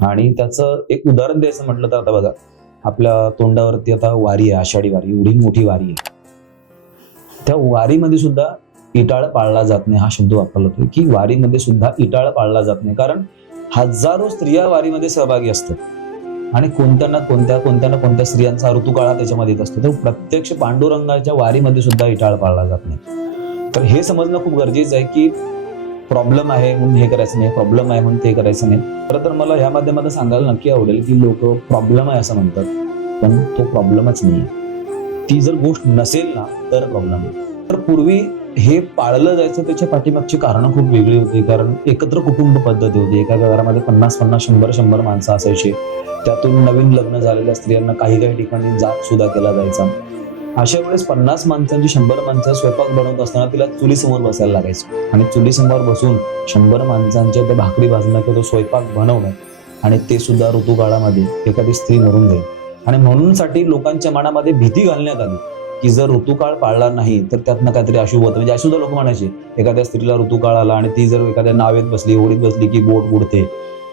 आणि त्याचं एक उदाहरण द्यायचं म्हटलं तर आता बघा, आपल्या तोंडावरती आता वारी आहे, आषाढी वारी, एवढी मोठी वारी आहे. त्या वारीमध्ये सुद्धा इटाळ पाळला जात नाही, हा शब्द वापरला जातो की वारीमध्ये सुद्धा इटाळ पाळला जात नाही. कारण हजारो स्त्रिया वारीमध्ये सहभागी असतात आणि कोणत्या ना कोणत्या स्त्रियांचा ऋतुकाळ त्याच्यामध्ये येत असतो. तर प्रत्यक्ष पांडुरंगाच्या वारीमध्ये सुद्धा इटाळ पाळला जात नाही. तर हे समजणं खूप गरजेचं आहे की प्रॉब्लेम आहे म्हणून हे करायचं नाही, प्रॉब्लेम आहे म्हणून ते करायचं नाही. खरं तर मला ह्या माध्यमात सांगायला नक्की आवडेल की लोक प्रॉब्लेम आहे असं म्हणतात, पण तो प्रॉब्लेमच नाही. ती जर गोष्ट नसेल ना तर प्रॉब्लेम आहे. तर पूर्वी हे पाळलं जायचं त्याच्या पाठीमागची कारणं खूप वेगळी होती. कारण एकत्र कुटुंब पद्धती होती. एका घरामध्ये 50-50, 100-100 माणसं असायची. त्यातून नवीन लग्न झालेल्या स्त्रियांना काही ठिकाणी जात सुद्धा केला जायचा. अशा वेळेस 50 माणसांची 100 माणसं स्वयंपाक बनवत असताना तिला चुलीसमोर बसायला लागायचं आणि चुलीसमोर बसून 100 माणसांच्या त्या भाकरी भाजणं किंवा तो स्वयंपाक बनवणं, आणि ते सुद्धा ऋतुकाळामध्ये एखादी स्त्री मरून जाईल. आणि म्हणूनसाठी लोकांच्या मनामध्ये भीती घालण्यात आली की जर ऋतुकाळ पाळला नाही तर त्यातनं काहीतरी अशुभ होतं. म्हणजे अशुद्ध लोक म्हणायचे एखाद्या स्त्रीला ऋतुकाळ आला आणि ती जर एखाद्या नावेत बसली, होडीत बसली की बोट बुडते.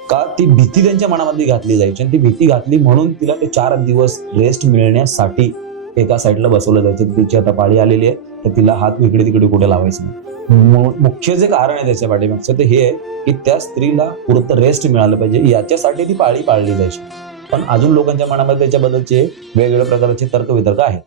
का ती भीती त्यांच्या मनामध्ये घातली जायची आणि ती भीती घातली म्हणून तिला ते 4 दिवस रेस्ट मिळण्यासाठी एका साईडला बसवलं जायचं. तिची आता पाळी आलेली आहे तर तिला हात इकडे तिकडे कुठे लावायचं नाही. मुख्य जे कारण आहे त्याच्या पाठीमागचं ते हे आहे की त्या स्त्रीला पुरतं रेस्ट मिळालं पाहिजे, याच्यासाठी ती पाळी पाळली जायची. पण अजून लोकांच्या मनामध्ये त्याच्याबद्दलचे वेगवेगळ्या प्रकारचे तर्कवितर्क आहेत.